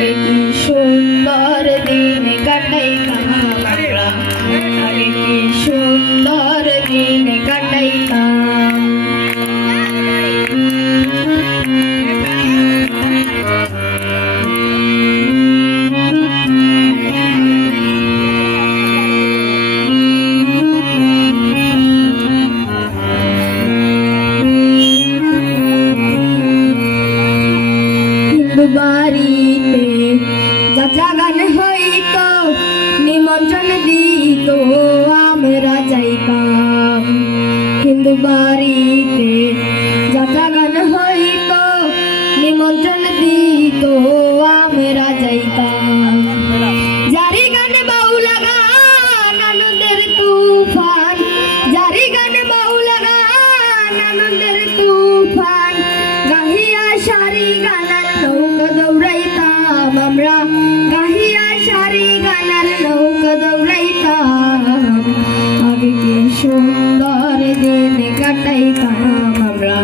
আগে কি সুন্দর দিন কাটাইতাম আমরা, আগে কি সুন্দর দিন কাটাইতাম। বাড়িতে যাত্রা গান হইত, নিমন্ত্রণ দিত আমরা যাইতাম। হিন্দু বাড়িতে যাত্রা গান হইত, নিমন্ত্রণ দিত আমরা যাইতাম। জারি গান বাউলা গান আনন্দের তুফান, জারি গান বাউলা গান আনন্দের তুফান, গাহিয়া সারি গানার নৌকা দৌড়াইতাম আমরা, গাহিয়া সারি গানার নৌকা দৌড়াইতাম। আগে কি সুন্দর দিন কাটাইতাম আমরা,